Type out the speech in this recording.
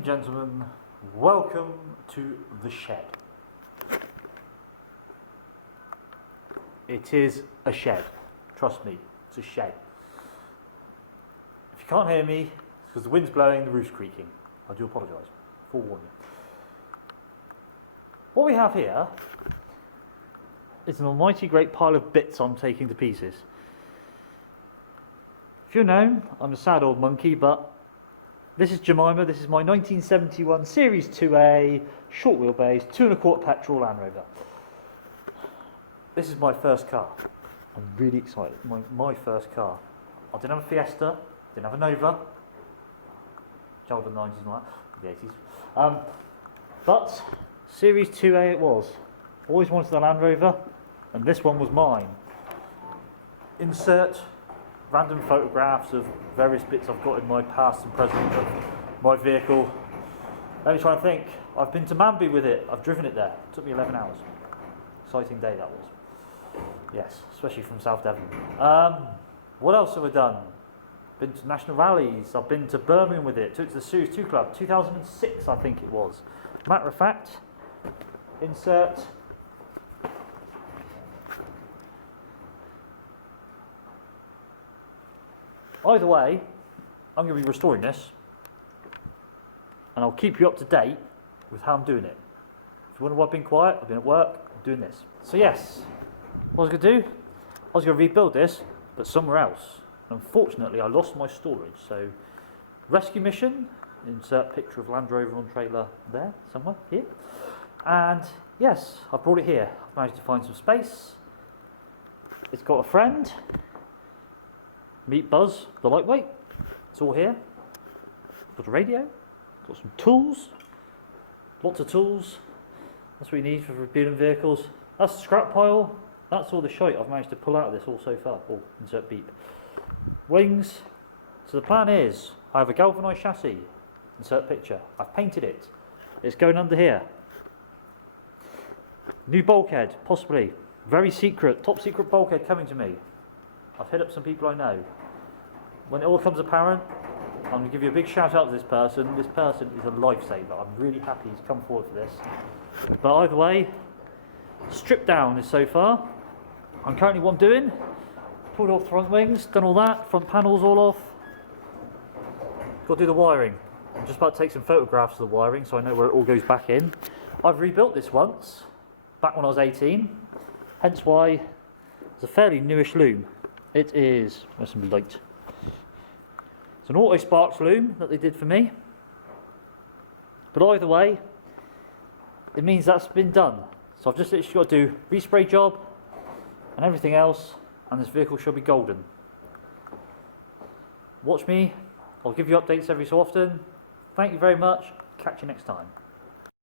and gentlemen, welcome to the shed. It is a shed. Trust me, it's a shed. If you can't hear me, it's because the wind's blowing, the roof's creaking. I do apologise. Forewarn you. What we have here is an almighty great pile of bits I'm taking to pieces. If you're known, I'm a sad old monkey, but this is Jemima. This is my 1971 Series 2A short wheelbase 2.25 petrol Land Rover. This is my first car. I'm really excited. My first car. I didn't have a Fiesta, didn't have a Nova, child of the 90s and all that, the 80s. But Series 2A it was. Always wanted the Land Rover, and this one was mine. Insert random photographs of various bits I've got in my past and present of my vehicle. Let me try and think. I've been to Manby with it. I've driven it there. It took me 11 hours. Exciting day that was. Yes, especially from South Devon. What else have I done? Been to national rallies. I've been to Birmingham with it. Took it to the Series 2 Club. 2006 I think it was. Matter of fact, insert either way, I'm going to be restoring this and I'll keep you up to date with how I'm doing it. If you wonder why I've been quiet, I've been at work, I'm doing this. So yes, what I was going to do, I was going to rebuild this, but somewhere else. Unfortunately, I lost my storage, so rescue mission, insert picture of Land Rover on trailer there, somewhere, here. And yes, I brought it here. I've managed to find some space. It's got a friend. Meet Buzz, the lightweight. It's all here. Got a radio. Got some tools. Lots of tools. That's what you need for rebuilding vehicles. That's the scrap pile. That's all the shite I've managed to pull out of this all so far. Oh, insert beep. Wings. So the plan is, I have a galvanised chassis. Insert picture. I've painted it. It's going under here. New bulkhead, possibly. Very secret, top secret bulkhead coming to me. I've hit up some people I know. When it all comes apparent, I'm going to give you a big shout out to this person. This person is a lifesaver. I'm really happy he's come forward for this. But either way, stripped down is so far. I'm currently what I'm doing. Pulled off front wings, done all that, front panels all off. Got to do the wiring. I'm just about to take some photographs of the wiring so I know where it all goes back in. I've rebuilt this once, back when I was 18, hence why it's a fairly newish loom. It is, where's some light? It's an auto sparks loom that they did for me. But either way, it means that's been done. So I've just literally got to do respray job and everything else, and this vehicle should be golden. Watch me, I'll give you updates every so often. Thank you very much, catch you next time.